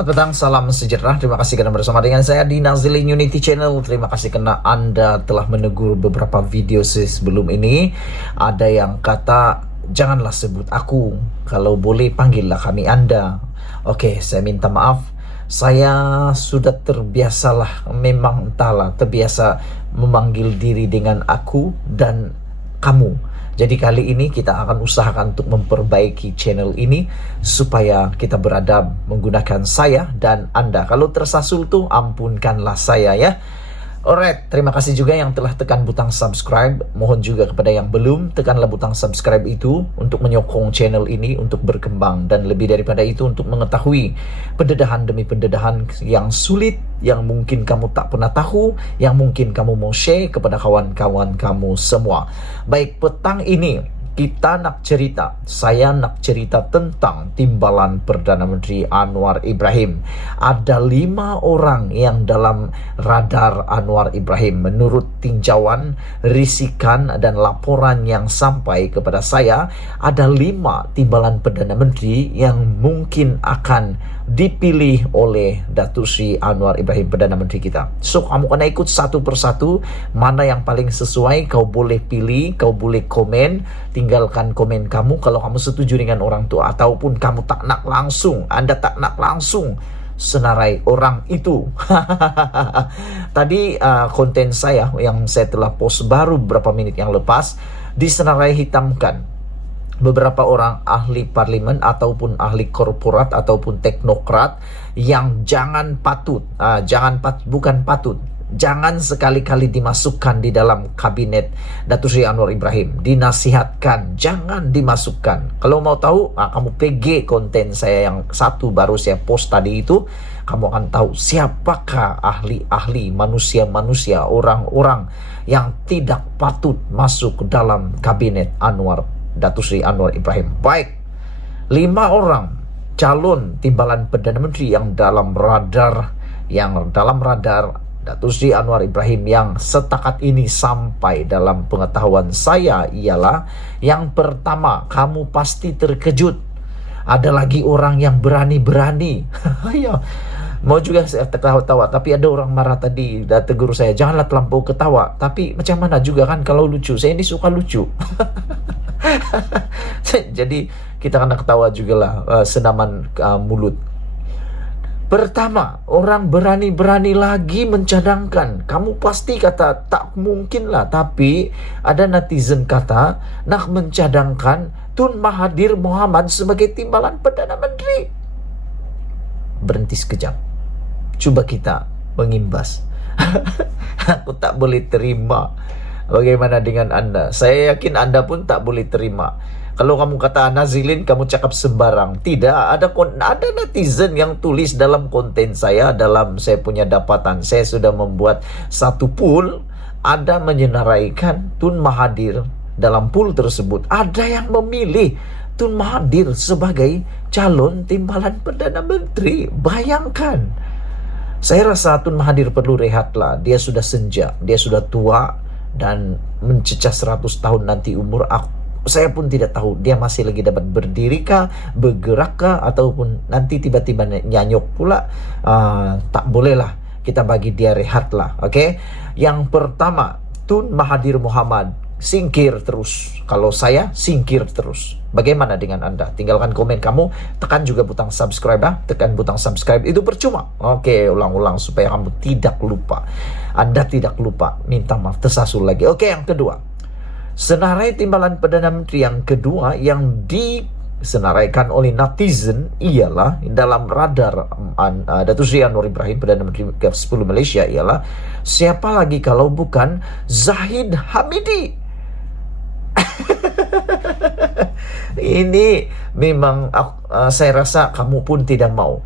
Selamat petang, salam sejahtera. Terima kasih karena bersama dengan saya di Nazilin Unity Channel. Terima kasih karena Anda telah menegur beberapa video sebelum ini. Ada yang kata, janganlah sebut aku, kalau boleh panggillah kami Anda. Oke, saya minta maaf. Saya sudah terbiasalah, memang entahlah, terbiasa memanggil diri dengan aku dan kamu. Jadi kali ini kita akan usahakan untuk memperbaiki channel ini supaya kita beradab menggunakan saya dan Anda. Kalau tersasul tuh ampunkanlah saya ya. Alright, terima kasih juga yang telah tekan butang subscribe. Mohon juga kepada yang belum, tekanlah butang subscribe itu untuk menyokong channel ini untuk berkembang. Dan lebih daripada itu untuk mengetahui pendedahan demi pendedahan yang sulit, yang mungkin kamu tak pernah tahu, yang mungkin kamu mau share kepada kawan-kawan kamu semua. Baik, petang ini saya nak cerita tentang timbalan Perdana Menteri Anwar Ibrahim. Ada 5 orang yang dalam radar Anwar Ibrahim menurut tinjauan, risikan dan laporan yang sampai kepada saya. Ada 5 timbalan Perdana Menteri yang mungkin akan dipilih oleh Datuk Seri Anwar Ibrahim, Perdana Menteri kita. So, kamu kena ikut satu persatu, mana yang paling sesuai, kau boleh pilih, kau boleh komen, tinggalkan komen kamu kalau kamu setuju dengan orang tua, ataupun kamu tak nak langsung, Anda tak nak langsung senarai orang itu. Tadi konten saya yang saya telah post baru beberapa menit yang lepas, disenarai hitamkan beberapa orang ahli parlimen ataupun ahli korporat ataupun teknokrat yang jangan sekali-kali dimasukkan di dalam kabinet Datuk Seri Anwar Ibrahim. Dinasihatkan jangan dimasukkan. Kalau mau tahu, kamu PG konten saya yang satu baru saya post tadi itu, kamu akan tahu siapakah ahli-ahli, manusia-manusia, orang-orang yang tidak patut masuk ke dalam kabinet Datuk Seri Anwar Ibrahim. Baik, 5 orang calon timbalan Perdana Menteri yang dalam radar Datuk Seri Anwar Ibrahim yang setakat ini sampai dalam pengetahuan saya ialah, yang pertama, kamu pasti terkejut, ada lagi orang yang berani-berani. Ya, mau juga saya ketawa-tawa, tapi ada orang marah tadi, dah tegur saya, janganlah terlampau ketawa. Tapi macam mana juga kan kalau lucu, saya ini suka lucu. Jadi kita kena ketawa juga lah, senaman mulut. Pertama, orang berani-berani lagi mencadangkan. Kamu pasti kata tak mungkin lah, tapi ada netizen kata nak mencadangkan Tun Mahathir Mohamad sebagai timbalan Perdana Menteri. Berhenti sekejap, coba kita mengimbas. Aku tak boleh terima. Bagaimana dengan Anda? Saya yakin Anda pun tak boleh terima. Kalau kamu kata Nazilin, kamu cakap sembarang. Tidak, ada netizen yang tulis dalam konten saya, dalam saya punya dapatan. Saya sudah membuat satu pool, ada menyenaraikan Tun Mahathir. Dalam pool tersebut, ada yang memilih Tun Mahathir sebagai calon timbalan Perdana Menteri. Bayangkan. Saya rasa Tun Mahathir perlu rehatlah. Dia sudah senja, dia sudah tua, dan mencecah 100 tahun nanti umur. Saya pun tidak tahu dia masih lagi dapat berdiri kah, bergerak kah, ataupun nanti tiba-tiba nyanyuk pula. Tak bolehlah, kita bagi dia rehatlah. Okay? Yang pertama, Tun Mahathir Mohamad singkir terus. Kalau saya, singkir terus. Bagaimana dengan Anda? Tinggalkan komen kamu, tekan juga butang subscribe ya. Tekan butang subscribe, itu percuma. Oke, ulang-ulang supaya kamu tidak lupa. Anda tidak lupa, minta maaf, tersasul lagi. Oke, yang kedua, senarai timbalan Perdana Menteri yang kedua yang disenaraikan oleh netizen ialah, dalam radar Datuk Seri Anwar Ibrahim, Perdana Menteri ke-10 Malaysia, ialah siapa lagi kalau bukan Zahid Hamidi. Ini memang saya rasa kamu pun tidak mau.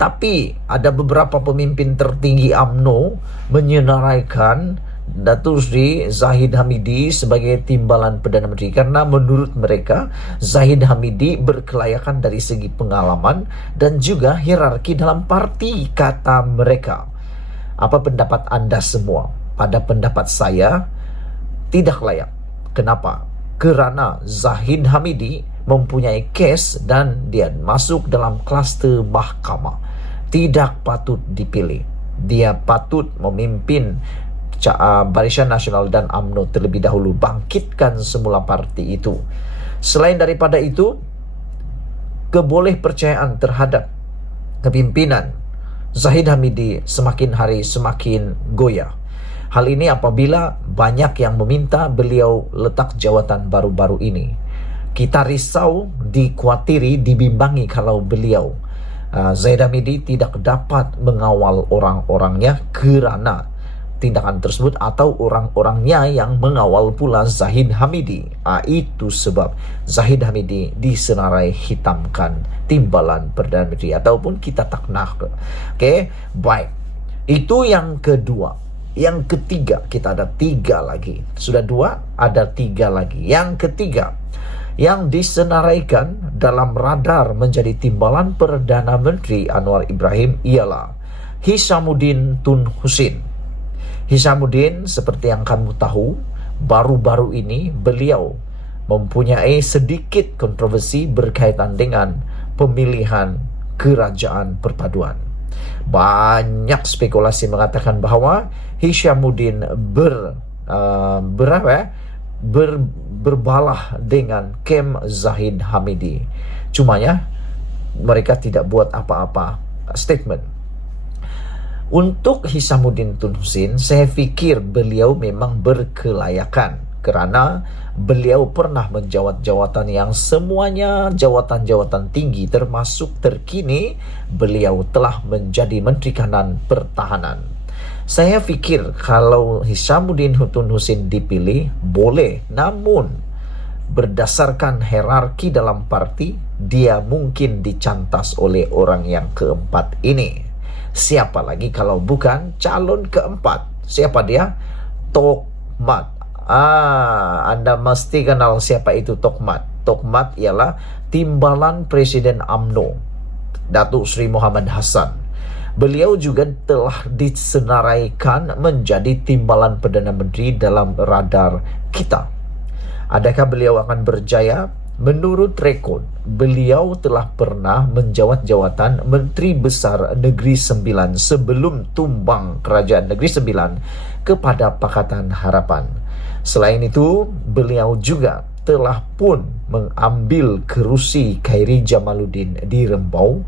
Tapi ada beberapa pemimpin tertinggi UMNO menyenaraikan Datuk Seri Zahid Hamidi sebagai timbalan Perdana Menteri karena menurut mereka Zahid Hamidi berkelayakan dari segi pengalaman dan juga hierarki dalam parti, kata mereka. Apa pendapat Anda semua? Pada pendapat saya, tidak layak. Kenapa? Kerana Zahid Hamidi mempunyai kes dan dia masuk dalam kluster mahkamah, tidak patut dipilih. Dia patut memimpin Barisan Nasional dan UMNO terlebih dahulu, bangkitkan semula parti itu. Selain daripada itu, kebolehpercayaan terhadap kepimpinan Zahid Hamidi semakin hari semakin goyah. Hal ini apabila banyak yang meminta beliau letak jawatan baru-baru ini. Kita risau, dikuatiri, dibimbangi kalau beliau Zahid Hamidi tidak dapat mengawal orang-orangnya kerana tindakan tersebut, atau orang-orangnya yang mengawal pula Zahid Hamidi. Itu sebab Zahid Hamidi disenarai hitamkan timbalan Perdana Menteri, ataupun kita tak nak. Okey, baik. Itu yang kedua. Yang ketiga, kita ada 3 lagi. Sudah 2, ada 3 lagi. Yang ketiga, yang disenaraikan dalam radar menjadi timbalan Perdana Menteri Anwar Ibrahim ialah Hishamuddin Tun Hussein. Hishamuddin, seperti yang kamu tahu, baru-baru ini beliau mempunyai sedikit kontroversi berkaitan dengan pemilihan kerajaan perpaduan. Banyak spekulasi mengatakan bahawa Hishamuddin berbalah dengan kem Zahid Hamidi. Cumanya mereka tidak buat apa-apa statement. Untuk Hishamuddin Tun Hussein, saya fikir beliau memang berkelayakan kerana beliau pernah menjawat jawatan yang semuanya jawatan-jawatan tinggi, termasuk terkini beliau telah menjadi Menteri Kanan Pertahanan. Saya fikir kalau Hishamuddin Tun Hussein dipilih boleh, namun berdasarkan hierarki dalam parti, dia mungkin dicantas oleh orang yang keempat ini. Siapa lagi kalau bukan calon keempat? Siapa dia? Tokmat. Anda mesti kenal siapa itu Tokmat. Tokmat ialah timbalan Presiden UMNO, Datuk Seri Mohamad Hassan. Beliau juga telah disenaraikan menjadi timbalan Perdana Menteri dalam radar kita. Adakah beliau akan berjaya? Menurut rekod, beliau telah pernah menjawat jawatan Menteri Besar Negeri Sembilan sebelum tumbang Kerajaan Negeri Sembilan kepada Pakatan Harapan. Selain itu, beliau juga telah pun mengambil kerusi Khairi Jamaluddin di Rembau,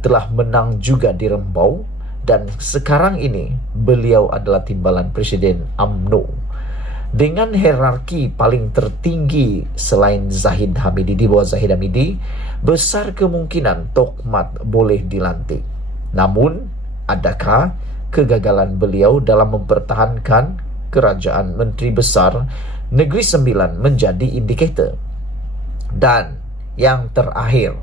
telah menang juga di Rembau, dan sekarang ini beliau adalah timbalan Presiden UMNO. Dengan hierarki paling tertinggi selain Zahid Hamidi, di bawah Zahid Hamidi, besar kemungkinan Tokmat boleh dilantik. Namun, adakah kegagalan beliau dalam mempertahankan kerajaan Menteri Besar Negeri Sembilan menjadi indikator? Dan yang terakhir,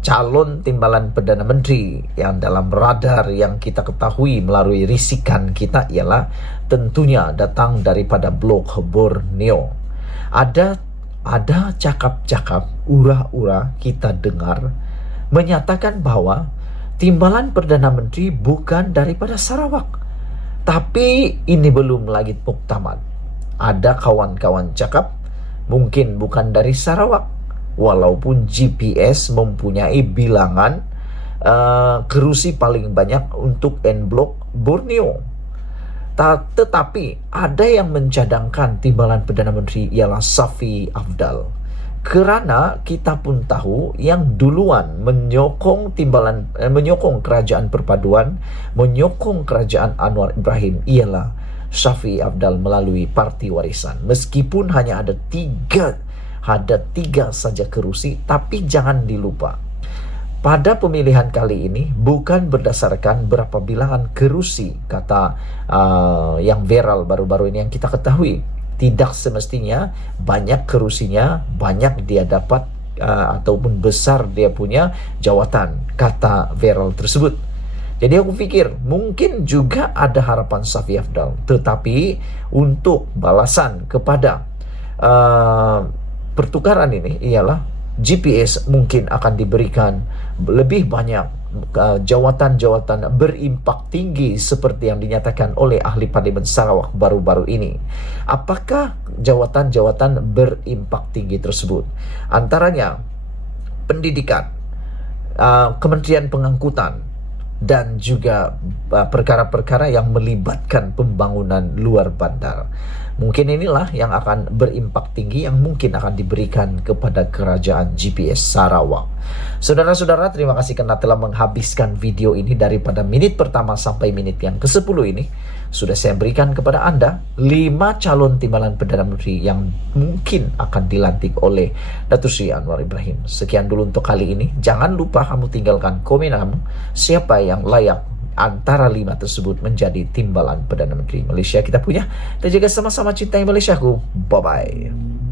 calon timbalan Perdana Menteri yang dalam radar yang kita ketahui melalui risikan kita ialah tentunya datang daripada blok Borneo. Ada cakap-cakap, ura-ura kita dengar menyatakan bahawa timbalan Perdana Menteri bukan daripada Sarawak. Tapi ini belum lagi muktamad. Ada kawan-kawan cakap mungkin bukan dari Sarawak, walaupun GPS mempunyai bilangan kerusi paling banyak untuk N Block Borneo. Tetapi ada yang mencadangkan timbalan Perdana Menteri ialah Safi Afdal, kerana kita pun tahu yang duluan menyokong kerajaan perpaduan, menyokong kerajaan Anwar Ibrahim ialah Safi Afdal melalui Parti Warisan. Meskipun hanya ada tiga saja kerusi, tapi jangan dilupa, pada pemilihan kali ini bukan berdasarkan berapa bilangan kerusi, kata yang viral baru-baru ini yang kita ketahui. Tidak semestinya banyak kerusinya, banyak dia dapat ataupun besar dia punya jawatan, kata viral tersebut. Jadi aku fikir mungkin juga ada harapan Safi Afdal, tetapi untuk balasan kepada pertukaran ini ialah GPS mungkin akan diberikan lebih banyak jawatan-jawatan berimpak tinggi seperti yang dinyatakan oleh ahli Parlimen Sarawak baru-baru ini. Apakah jawatan-jawatan berimpak tinggi tersebut? Antaranya pendidikan, Kementerian Pengangkutan, dan juga perkara-perkara yang melibatkan pembangunan luar bandar. Mungkin inilah yang akan berimpak tinggi yang mungkin akan diberikan kepada kerajaan GPS Sarawak. Saudara-saudara, terima kasih karena telah menghabiskan video ini daripada menit pertama sampai menit yang ke-10 ini. Sudah saya berikan kepada Anda 5 calon timbalan Perdana Menteri yang mungkin akan dilantik oleh Datuk Seri Anwar Ibrahim. Sekian dulu untuk kali ini. Jangan lupa kamu tinggalkan komen kamu siapa yang layak antara 5 tersebut menjadi timbalan Perdana Menteri Malaysia kita punya. Dan juga sama-sama cintai Malaysiaku. Bye-bye.